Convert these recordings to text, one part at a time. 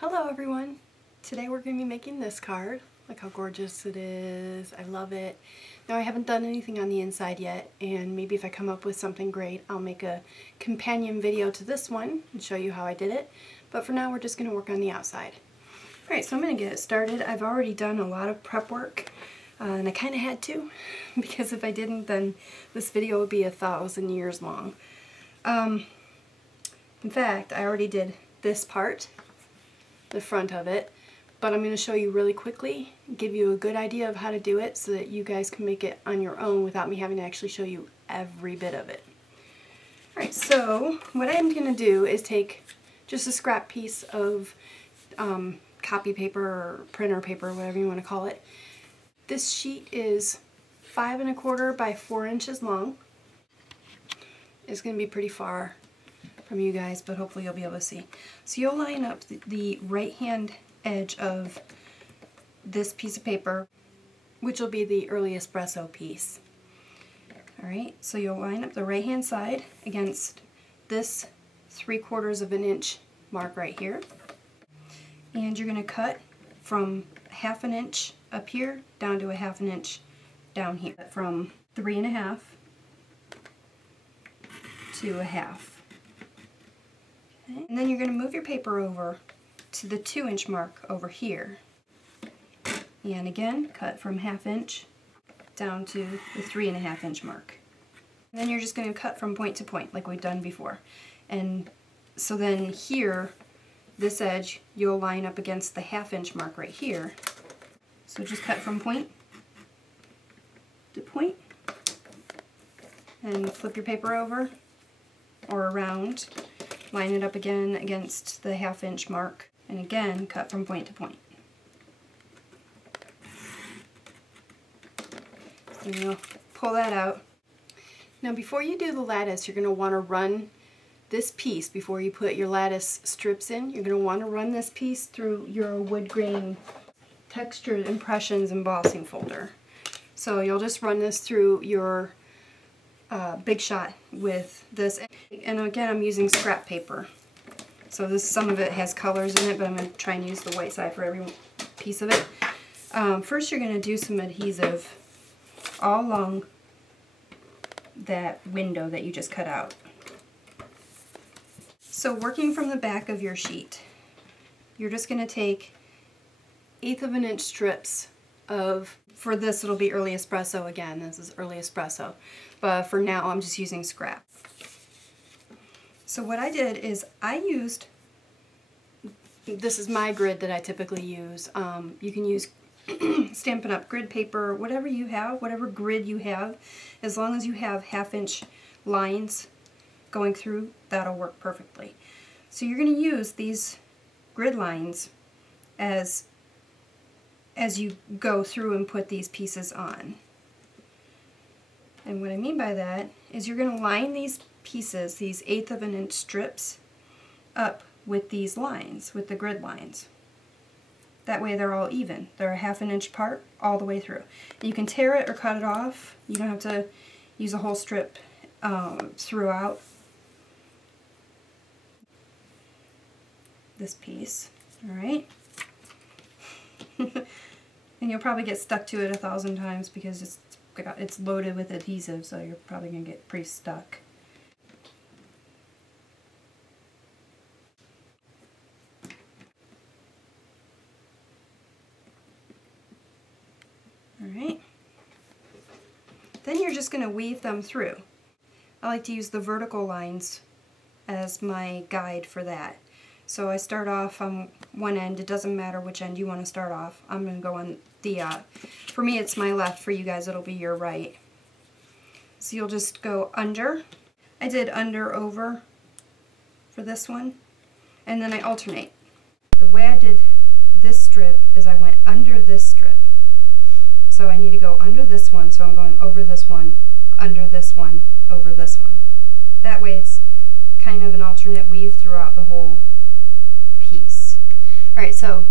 Hello everyone! Today we're going to be making this card. Look how gorgeous it is. I love it. Now I haven't done anything on the inside yet, and maybe if I come up with something great I'll make a companion video to this one and show you how I did it. But for now we're just going to work on the outside. Alright, so I'm going to get it started. I've already done a lot of prep work, and I kind of had to, because if I didn't then this video would be 1,000 years long. In fact, I already did this part, the front of it, but I'm going to show you really quickly, give you a good idea of how to do it so that you guys can make it on your own without me having to actually show you every bit of it. Alright, so what I'm going to do is take just a scrap piece of copy paper or printer paper, whatever you want to call it. This sheet is 5 1/4 by 4 inches long. It's going to be pretty far from you guys, but hopefully you'll be able to see. So you'll line up the right hand edge of this piece of paper, which will be the early espresso piece. Alright, so you'll line up the right hand side against this 3/4 of an inch mark right here, and you're going to cut from 1/2 an inch up here down to 1/2 an inch down here, from 3 1/2 to 1/2. And then you're going to move your paper over to the 2 inch mark over here. And again, cut from 1/2 inch down to the 3 1/2 inch mark. And then you're just going to cut from point to point like we've done before. And so then here, this edge, you'll line up against the 1/2 inch mark right here. So just cut from point to point and flip your paper over or around. Line it up again against the 1/2 inch mark, and again cut from point to point. So you'll pull that out. Now before you do the lattice, you're going to want to run this piece, before you put your lattice strips in, you're going to want to run this piece through your wood grain textured impressions embossing folder. So you'll just run this through your Big Shot with this, and again I'm using scrap paper, so some of it has colors in it, but I'm going to try and use the white side for every piece of it. First you're going to do some adhesive all along that window that you just cut out. So working from the back of your sheet, you're just going to take 1/8 of an inch strips of, for this it'll be early espresso again, this is early espresso, but for now I'm just using scrap. So what I did is I used, this is my grid that I typically use. You can use Stampin' Up! Grid paper, whatever you have, whatever grid you have, as long as you have 1/2 inch lines going through, that'll work perfectly. So you're going to use these grid lines as you go through and put these pieces on. And what I mean by that is you're going to line these pieces, these 1/8 of an inch strips, up with these lines, with the grid lines. That way they're all even. They're 1/2 an inch apart all the way through. You can tear it or cut it off. You don't have to use a whole strip throughout this piece. Alright? And you'll probably get stuck to it 1,000 times because it's loaded with adhesive, so you're probably going to get pretty stuck. Alright. Then you're just going to weave them through. I like to use the vertical lines as my guide for that. So I start off on one end. It doesn't matter which end you want to start off. I'm going to go on the, for me it's my left, for you guys it'll be your right. So you'll just go under. I did under over for this one, and then I alternate. The way I did this strip is I went under this strip. So I need to go under this one, so I'm going over this one, under this one, over this one. That way it's kind of an alternate weave throughout the whole piece. Alright, so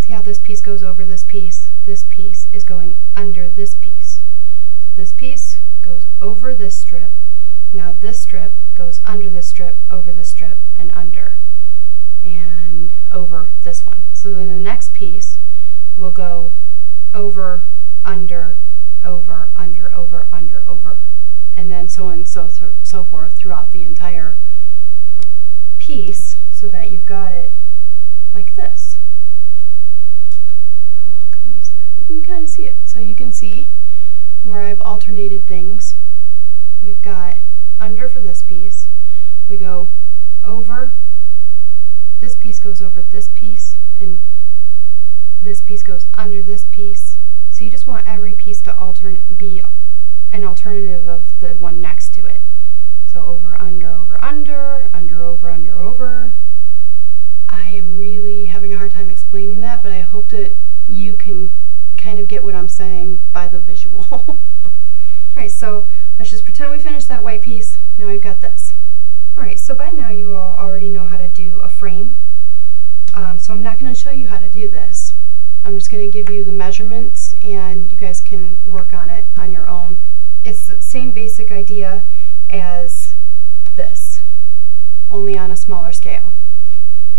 see how this piece goes over this piece? This piece is going under this piece. This piece goes over this strip. Now this strip goes under this strip, over this strip, and under. and over this one. So then the next piece will go over, under, over, under, over, under, over, and then so on and so forth throughout the entire piece, so that you've got it like this. How well can you see that? You can kind of see it. So you can see where I've alternated things. We've got under for this piece. We go over. This piece goes over this piece, and this piece goes under this piece. So you just want every piece to be an alternative of the one next to it. So over, under, over, under, under, over, under, over. I am really having a hard time explaining that, but I hope that you can kind of get what I'm saying by the visual. Alright, so let's just pretend we finished that white piece. Now we've got this. Alright, so by now you all already know how to do a frame. So I'm not going to show you how to do this. I'm just going to give you the measurements and you guys can work on it on your own. It's the same basic idea as this, only on a smaller scale.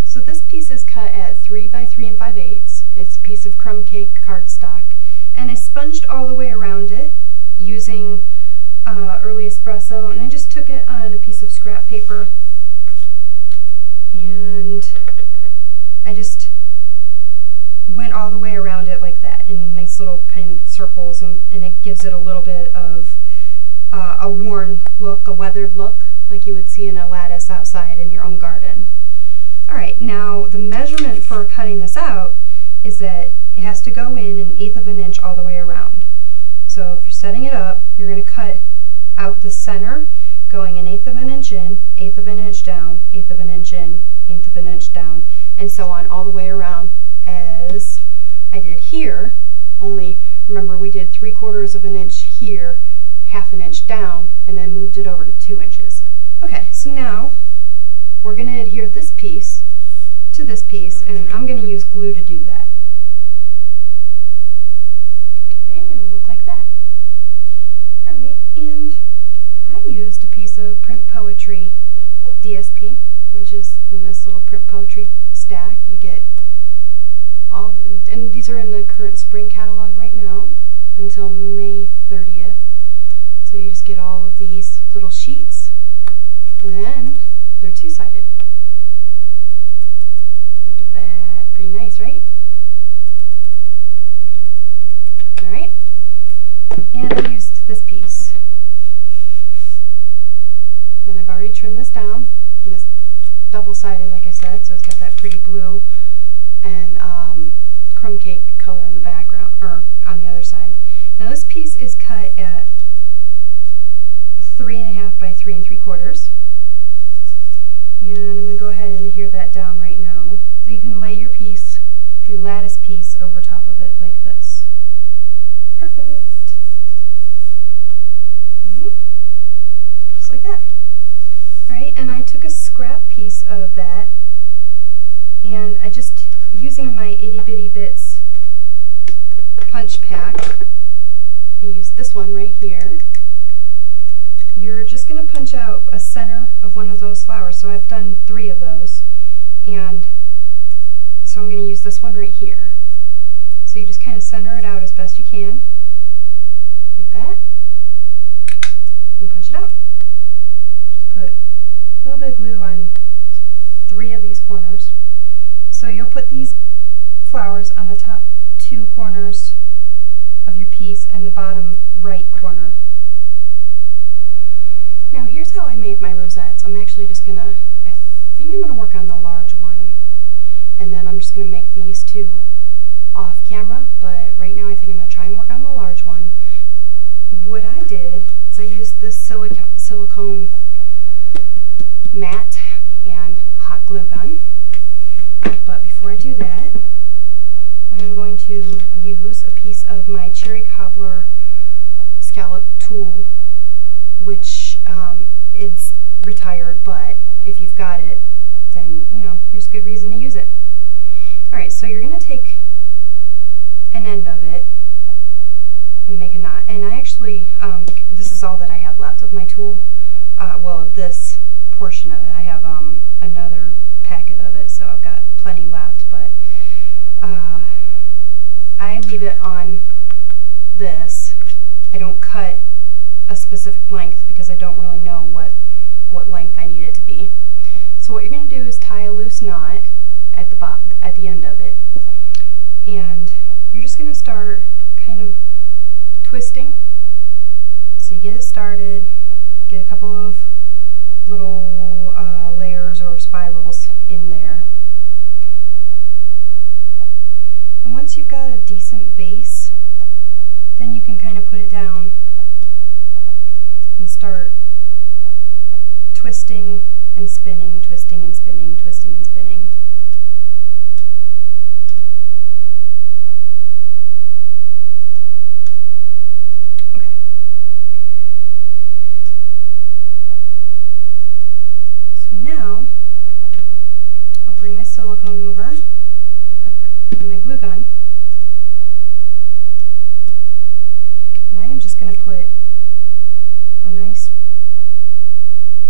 So this piece is cut at 3 by 3 5/8. It's a piece of crumb cake cardstock, and I sponged all the way around it using early espresso, and I just took it on a piece of scrap paper and I just went all the way around it like that in nice little kind of circles, and it gives it a little bit of a worn look, a weathered look, like you would see in a lattice outside in your own garden. Alright, now the measurement for cutting this out is that it has to go in 1/8 of an inch all the way around. So if you're setting it up, you're going to cut out the center, going 1/8 of an inch in, 1/8 of an inch down, 1/8 of an inch in, 1/8 of an inch down, and so on all the way around, as I did here. Only remember, we did 3/4 of an inch here, 1/2 an inch down, and then moved it over to 2 inches. Okay, so now we're going to adhere this piece to this piece, and I'm going to use glue to do that. Okay, it'll look like that. Alright, and I used a piece of Print Poetry DSP, which is from this little Print Poetry stack. You get all, and these are in the current spring catalog right now until May 30th. So you just get all of these little sheets, and then they're two-sided. Look at that. Pretty nice, right? Alright. And I used this piece. And I've already trimmed this down. And it's double-sided, like I said, so it's got that pretty blue and crumb cake color in the background, or on the other side. Now this piece is cut at 3.5 by 3 3/4. And I'm going to go ahead and adhere that down right now. So you can lay your piece, your lattice piece, over top of it like this. Perfect. Alright. Just like that. Alright, and I took a scrap piece of that, and I just, using my itty bitty bits punch pack, I used this one right here. You're just going to punch out a center of one of those flowers. So I've done 3 of those, and so I'm going to use this one right here. So you just kind of center it out as best you can, like that, and punch it out. Just put a little bit of glue on 3 of these corners. So you'll put these flowers on the top 2 corners of your piece and the bottom right corner. Now here's how I made my rosettes. I'm actually just gonna, I think I'm gonna work on the large one, and then I'm just gonna make these 2 off camera, but right now I think I'm gonna try and work on the large one. What I did is I used this silicone mat and hot glue gun, but before I do that, I'm going to use a piece of my cherry cobbler scallop tool, which is retired, but if you've got it, then, you know, here's a good reason to use it. Alright, so you're going to take an end of it and make a knot. And I actually, this is all that I have left of my tool, well, of this portion of it. I have another packet of it, so cut a specific length because I don't really know what length I need it to be. So what you're going to do is tie a loose knot at the end of it, and you're just going to start kind of twisting. So you get it started, get a couple of little layers or spirals in there, and once you've got a decent base, then you can kind of put it down and start twisting and spinning, twisting and spinning, twisting and spinning. Okay. So now I'll bring my silicone over and my glue gun, and I am just going to put a nice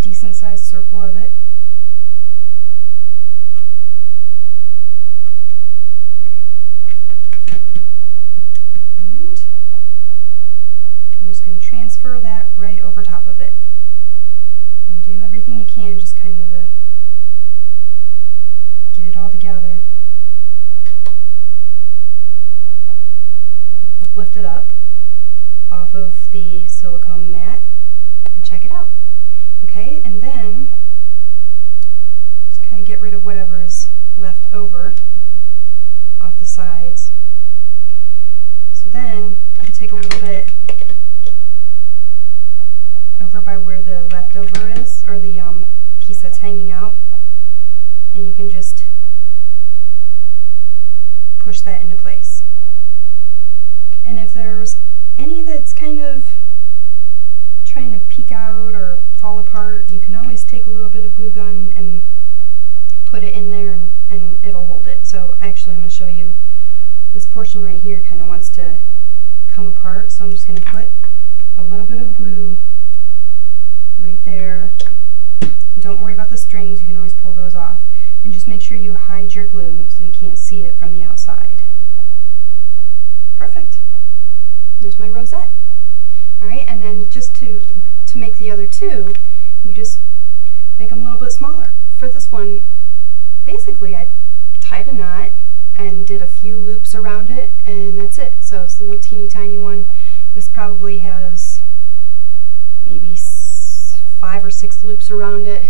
decent sized circle of it. And I'm just going to transfer that right over top of it. And do everything you can, just kind of get it all together. Lift it up off of the silicone mat and check it out. Okay, and then just kind of get rid of whatever is left over off the sides. So then you take a little bit over by where the leftover is, or the piece that's hanging out, and you can just push that into place. And if there's any that's kind of trying to peek out or fall apart, you can always take a little bit of glue gun and put it in there, and it'll hold it. So actually I'm going to show you this portion right here kind of wants to come apart, so I'm just going to put a little bit of glue right there. Don't worry about the strings, you can always pull those off, and just make sure you hide your glue so you can't see it from the outside. Perfect. There's my rosette. Alright, and then just to make the other two, you just make them a little bit smaller. For this one, basically I tied a knot and did a few loops around it, and that's it. So it's a little teeny tiny one. This probably has maybe 5 or 6 loops around it,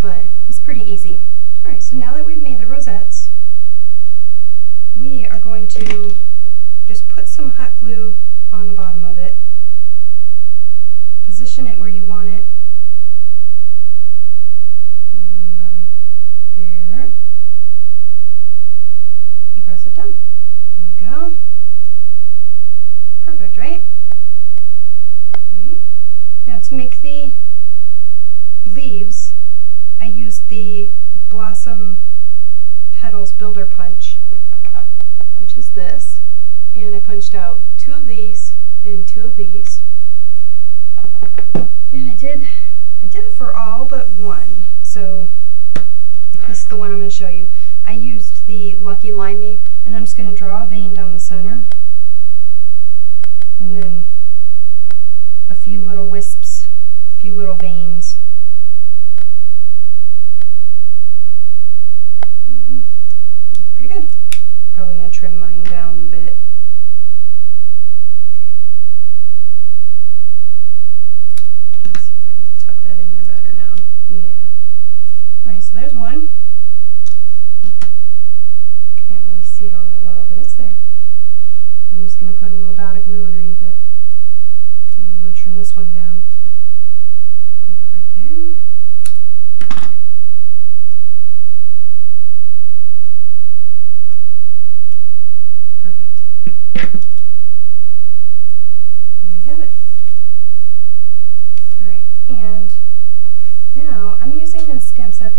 but it's pretty easy. Alright, so now that we've made the rosettes, we are going to just put some hot glue on the bottom of it. Position it where you want it. Like mine about right there. And press it down. There we go. Perfect, right? Alright. Now to make the leaves, I used the Blossom Petals Builder Punch, which is this. And I punched out 2 of these and 2 of these. And I did it for all but one. So this is the one I'm going to show you. I used the Lucky Limeade, and I'm just going to draw a vein down the center, and then a few little wisps, a few little veins. Pretty good. I'm probably going to trim mine down a bit. Tuck that in there better now. Yeah. Alright, so there's one. Can't really see it all that well, but it's there. I'm just going to put a little dot of glue underneath it. And I'm going to trim this one down. Probably about right there. Perfect. There you have it. Alright, and now I'm using a stamp set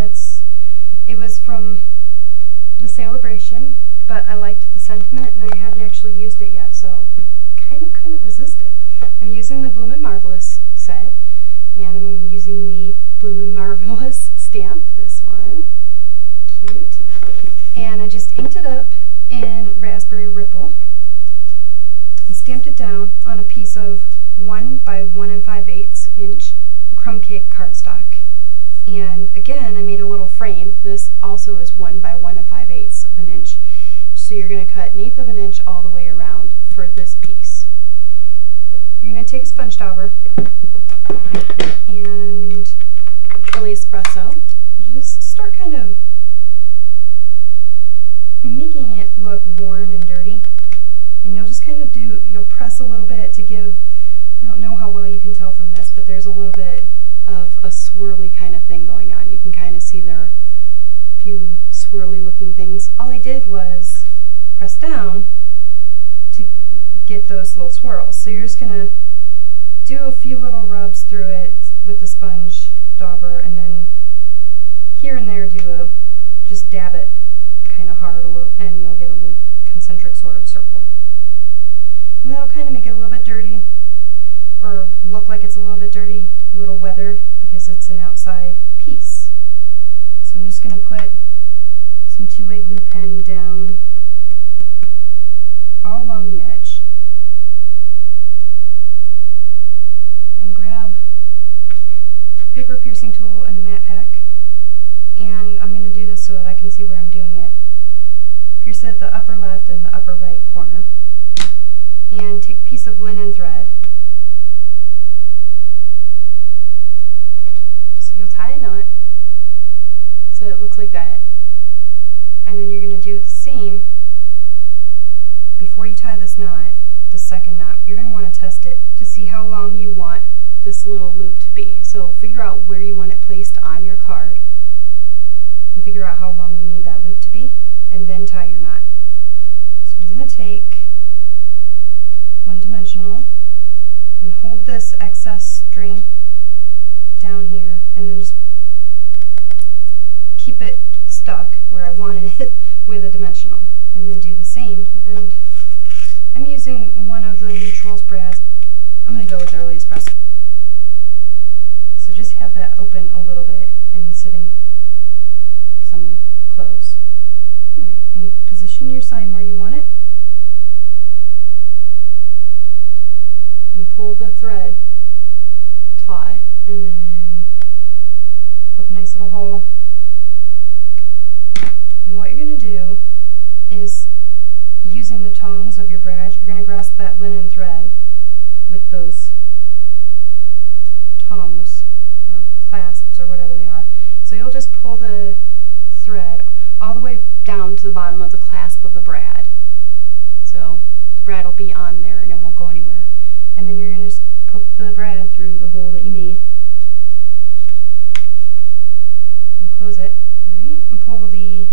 it was from the Celebration, but I liked the sentiment and I hadn't actually used it yet, so kind of couldn't resist it. I'm using the Bloomin' Marvelous set, and I'm using the Bloomin' Marvelous stamp, this one. Cute. And I just inked it up in Raspberry Ripple and stamped it down on a piece of 1 by 1 5/8 inch crumb cake cardstock. And again, I made a little frame. This also is 1 by 1 5/8 of an inch. So you're going to cut 1/8 of an inch all the way around for this piece. You're going to take a sponge dauber and early espresso. Just start kind of making it look worn and dirty. And you'll just kind of you'll press a little bit to give, I don't know how well you can tell from this, but there's a little bit of a swirly kind of thing going on. You can kind of see there are a few swirly looking things. All I did was press down to get those little swirls. So you're just going to do a few little rubs through it with the sponge dauber, and then here and there just dab it kind of hard a little, and you'll get a little concentric sort of circle. And that'll kind of make it a little bit dirty, or look like it's a little bit dirty, a little weathered, because it's an outside piece. So I'm just going to put some 2-way glue pen down all along the edge. And grab a paper piercing tool and a mat pack. And I'm going to do this so that I can see where I'm doing it. Pierce it at the upper left and the upper right corner. And take a piece of linen thread. So you'll tie a knot so it looks like that. And then you're going to do the same before you tie this knot, the second knot. You're going to want to test it to see how long you want this little loop to be. So figure out where you want it placed on your card and figure out how long you need that loop to be, and then tie your knot. So I'm going to take one-dimensional and hold this excess string down here, and then just keep it stuck where I want it with a dimensional, and then do the same. And I'm using one of the neutrals brads. I'm going to go with early espresso. So just have that open a little bit and sitting somewhere close. Alright, and position your sign where you want it. And pull the thread taut, and then poke a nice little hole. And what you're going to do is, using the tongs of your brad, you're going to grasp that linen thread with those tongs or clasps or whatever they are. So you'll just pull the thread all the way down to the bottom of the clasp of the brad. So the brad will be on there and it won't go anywhere. And then you're going to just poke the brad through the hole that you made and close it. Alright, and pull the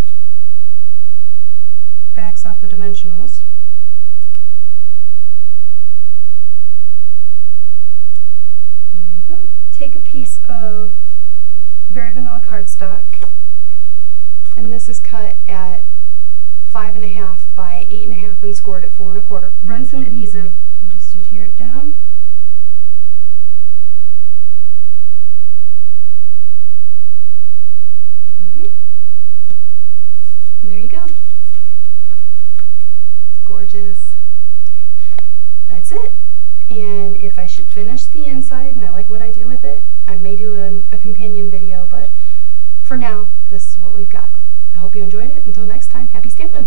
backs off the dimensionals. There you go. Take a piece of very vanilla cardstock, and this is cut at 5.5 by 8.5 and scored at 4 1/4. Run some adhesive just to tear it down. Alright. There you go. Gorgeous. That's it. And if I should finish the inside and I like what I do with it, I may do a companion video, but for now, this is what we've got. I hope you enjoyed it. Until next time, happy stamping!